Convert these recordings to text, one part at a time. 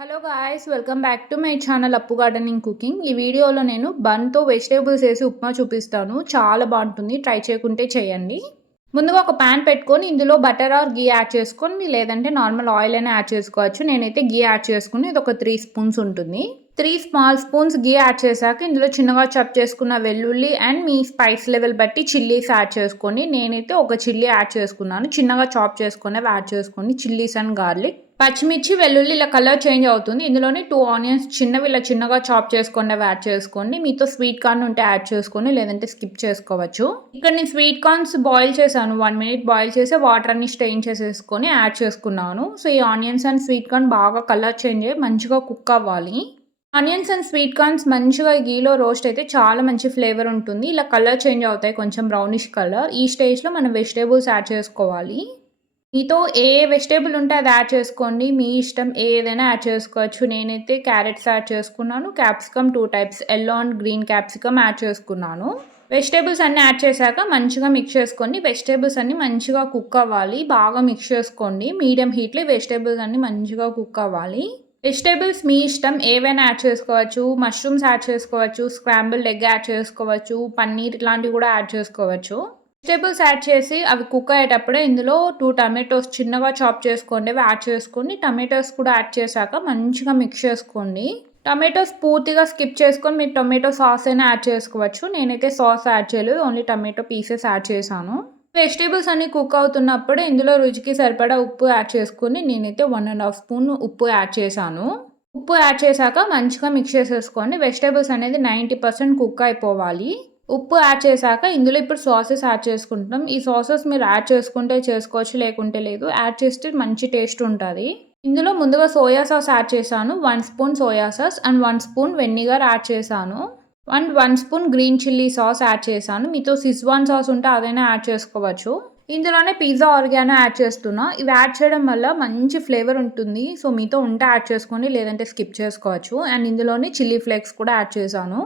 Hello guys, welcome back to my channel అప్పు gardening cooking. ఈ వీడియోలో నేను బన్తో వెజిటేబుల్స్ వేసి ఉప్మా చూపిస్తాను. చాలా బాగుంటుంది, ట్రై చేయకుంటే చేయండి. ముందుగా ఒక ప్యాన్ పెట్టుకొని ఇందులో బటర్ ఆర్ గీ యాడ్ చేసుకొని, లేదంటే నార్మల్ ఆయిల్ అయినా యాడ్ చేసుకోవచ్చు. నేనైతే గీ యాడ్ చేసుకుని ఇది ఒక 3 స్పూన్స్ ఉంటుంది. 3 స్మాల్ స్పూన్స్ గీ యాడ్ చేశాక ఇందులో చిన్నగా చాప్ చేసుకున్న వెల్లుల్లి అండ్ మీ స్పైస్ లెవెల్ బట్టి చిల్లీస్ యాడ్ చేసుకొని, నేనైతే ఒక చిల్లీ యాడ్ చేసుకున్నాను. చిన్నగా చాప్ చేసుకుని యాడ్ చేసుకొని చిల్లీస్ అండ్ గార్లిక్, పచ్చిమిర్చి, వెల్లుల్లి ఇలా కలర్ చేంజ్ అవుతుంది. ఇందులోని 2 ఆనియన్స్ చిన్నవి ఇలా చిన్నగా చాప్ చేసుకొని యాడ్ చేసుకోండి. మీతో స్వీట్ కార్న్ ఉంటే యాడ్ చేసుకొని, లేదంటే స్కిప్ చేసుకోవచ్చు. ఇక్కడ నేను స్వీట్ కార్న్స్ బాయిల్ చేశాను. 1 మినిట్ బాయిల్ చేసి వాటర్ అన్ని స్ట్రెయిన్ చేసేసుకొని యాడ్ చేసుకున్నాను. సో ఈ ఆనియన్స్ అండ్ స్వీట్ కార్న్ బాగా కలర్ చేంజ్ అయ్యి మంచిగా కుక్ అవ్వాలి. ఆనియన్స్ అండ్ స్వీట్ కార్న్స్ మంచిగా గీలో రోస్ట్ అయితే చాలా మంచి ఫ్లేవర్ ఉంటుంది. ఇలా కలర్ చేంజ్ అవుతాయి, కొంచెం బ్రౌనిష్ కలర్. ఈ స్టేజ్లో మనం వెజిటేబుల్స్ యాడ్ చేసుకోవాలి. మీతో ఏ వెజిటేబుల్ ఉంటే అది యాడ్ చేసుకోండి. మీ ఇష్టం, ఏదైనా యాడ్ చేసుకోవచ్చు. నేనైతే క్యారెట్స్ యాడ్ చేసుకున్నాను. Capsicum 2 types, yellow and green capsicum add చేసుకున్నాను. వెజిటేబుల్స్ అన్నీ యాడ్ చేశాక మంచిగా మిక్స్ చేసుకోండి. వెజిటేబుల్స్ అన్నీ మంచిగా కుక్ అవ్వాలి. బాగా మిక్స్ చేసుకోండి. మీడియం హీట్లో వెజిటేబుల్స్ అన్నీ మంచిగా కుక్ అవ్వాలి. వెజిటేబుల్స్ మీ ఇష్టం, ఏవైనా యాడ్ చేసుకోవచ్చు. మష్రూమ్స్ యాడ్ చేసుకోవచ్చు, స్క్రాంబుల్డ్ ఎగ్ యాడ్ చేసుకోవచ్చు, పన్నీర్ ఇలాంటివి కూడా యాడ్ చేసుకోవచ్చు. వెజిటేబుల్స్ యాడ్ చేసి అవి కుక్ అయ్యేటప్పుడే ఇందులో 2 టమాటోస్ చిన్నగా చాప్ చేసుకోండి, అవి యాడ్ చేసుకొని టమాటోస్ కూడా యాడ్ చేశాక మంచిగా మిక్స్ చేసుకోండి. టమాటోస్ పూర్తిగా స్కిప్ చేసుకొని మీరు టొమాటో సాస్ అయినా యాడ్ చేసుకోవచ్చు. నేనైతే సాస్ యాడ్ చేయలేదు, ఓన్లీ టమాటో పీసెస్ యాడ్ చేశాను. వెజిటేబుల్స్ అన్ని కుక్ అవుతున్నప్పుడు ఇందులో రుచికి సరిపడా ఉప్పు యాడ్ చేసుకొని, నేనైతే 1.5 స్పూన్ ఉప్పు యాడ్ చేశాను. ఉప్పు యాడ్ చేశాక మంచిగా మిక్స్ చేసేసుకోండి. వెజిటేబుల్స్ అనేది 90% కుక్ అయిపోవాలి. ఉప్పు యాడ్ చేశాక ఇందులో ఇప్పుడు సాసెస్ యాడ్ చేసుకుంటున్నాం. ఈ సాసెస్ మీరు యాడ్ చేసుకుంటే చేసుకోవచ్చు, లేకుంటే లేదు. యాడ్ చేస్తే మంచి టేస్ట్ ఉంటుంది. ఇందులో ముందుగా సోయా సాస్ యాడ్ చేశాను. 1 spoon soya sauce and 1 spoon vinegar add చేశాను. And 1 spoon green chilli sauce add చేశాను. మీతో సిజ్వాన్ సాస్ ఉంటే అదైనా యాడ్ చేసుకోవచ్చు. ఇందులోనే పిజ్జా ఆర్గానో యాడ్ చేస్తున్నా. ఇవి యాడ్ చేయడం వల్ల మంచి ఫ్లేవర్ ఉంటుంది. సో మీతో ఉంటే యాడ్ చేసుకోండి, లేదంటే స్కిప్ చేసుకోవచ్చు. అండ్ ఇందులోనే చిల్లీ ఫ్లేక్స్ కూడా యాడ్ చేశాను.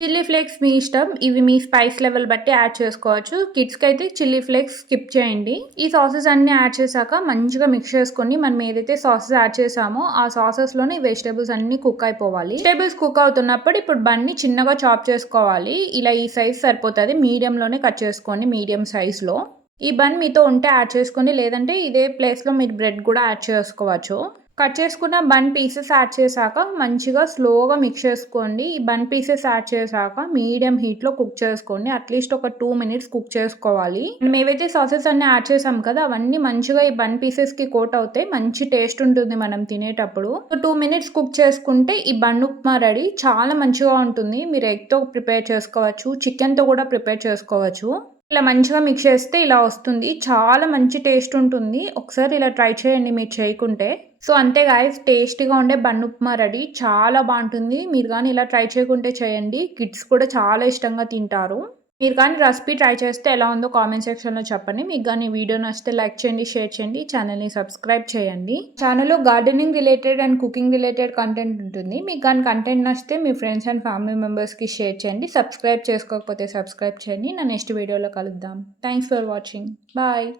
చిల్లీ ఫ్లేక్స్ మీ ఇష్టం, ఇవి మీ స్పైస్ లెవెల్ బట్టి యాడ్ చేసుకోవచ్చు. కిడ్స్కి అయితే చిల్లీ ఫ్లేక్స్ స్కిప్ చేయండి. ఈ సాసెస్ అన్ని యాడ్ చేశాక మంచిగా మిక్స్ చేసుకొని, మనం ఏదైతే సాసెస్ యాడ్ చేసామో ఆ సాసెస్లోనే ఈ వెజిటేబుల్స్ అన్ని కుక్ అయిపోవాలి. వెజిటేబుల్స్ కుక్ అవుతున్నప్పుడు ఇప్పుడు బన్ని చిన్నగా చాప్ చేసుకోవాలి. ఇలా ఈ సైజ్ సరిపోతుంది, మీడియంలోనే కట్ చేసుకోండి, మీడియం సైజ్లో. ఈ బన్ మీతో ఉంటే యాడ్ చేసుకోండి, లేదంటే ఇదే ప్లేస్లో మీరు బ్రెడ్ కూడా యాడ్ చేసుకోవచ్చు. కట్ చేసుకున్న బన్ పీసెస్ యాడ్ చేశాక మంచిగా స్లోగా మిక్స్ చేసుకోండి. ఈ బన్ పీసెస్ యాడ్ చేశాక మీడియం హీట్లో కుక్ చేసుకోండి. అట్లీస్ట్ ఒక 2 మినిట్స్ కుక్ చేసుకోవాలి. మనం ఏవైతే సాసెస్ అన్ని యాడ్ చేసాం కదా, అవన్నీ మంచిగా ఈ బన్ పీసెస్కి కోట్ అవుతాయి. మంచి టేస్ట్ ఉంటుంది మనం తినేటప్పుడు. 2 మినిట్స్ కుక్ చేసుకుంటే ఈ బన్ ఉప్మా రెడీ. చాలా మంచిగా ఉంటుంది. మీరు ఎగ్తో ప్రిపేర్ చేసుకోవచ్చు, చికెన్తో కూడా ప్రిపేర్ చేసుకోవచ్చు. ఇలా మంచిగా మిక్స్ చేస్తే ఇలా వస్తుంది. చాలా మంచి టేస్ట్ ఉంటుంది. ఒకసారి ఇలా ట్రై చేయండి మీరు చేయకుంటే. సో అంతే గాయ్స్, టేస్టీగా ఉండే బన్ ఉప్మా రెడీ. చాలా బాగుంటుంది. మీరు కానీ ఇలా ట్రై చేయకుంటే చేయండి. కిడ్స్ కూడా చాలా ఇష్టంగా తింటారు. మీరు కానీ రెసిపీ ట్రై చేస్తే ఎలా ఉందో కామెంట్ సెక్షన్లో చెప్పండి. మీకు కానీ వీడియో నచ్చితే లైక్ చేయండి, షేర్ చేయండి, ఛానల్ని సబ్స్క్రైబ్ చేయండి. ఛానల్లో gardening related and cooking related content ఉంటుంది. మీకు కానీ కంటెంట్ నచ్చితే మీ ఫ్రెండ్స్ అండ్ ఫ్యామిలీ మెంబర్స్కి షేర్ చేయండి. సబ్స్క్రైబ్ చేసుకోకపోతే సబ్స్క్రైబ్ చేయండి. నా నెక్స్ట్ వీడియోలో కలుద్దాం. Thanks for watching. బాయ్.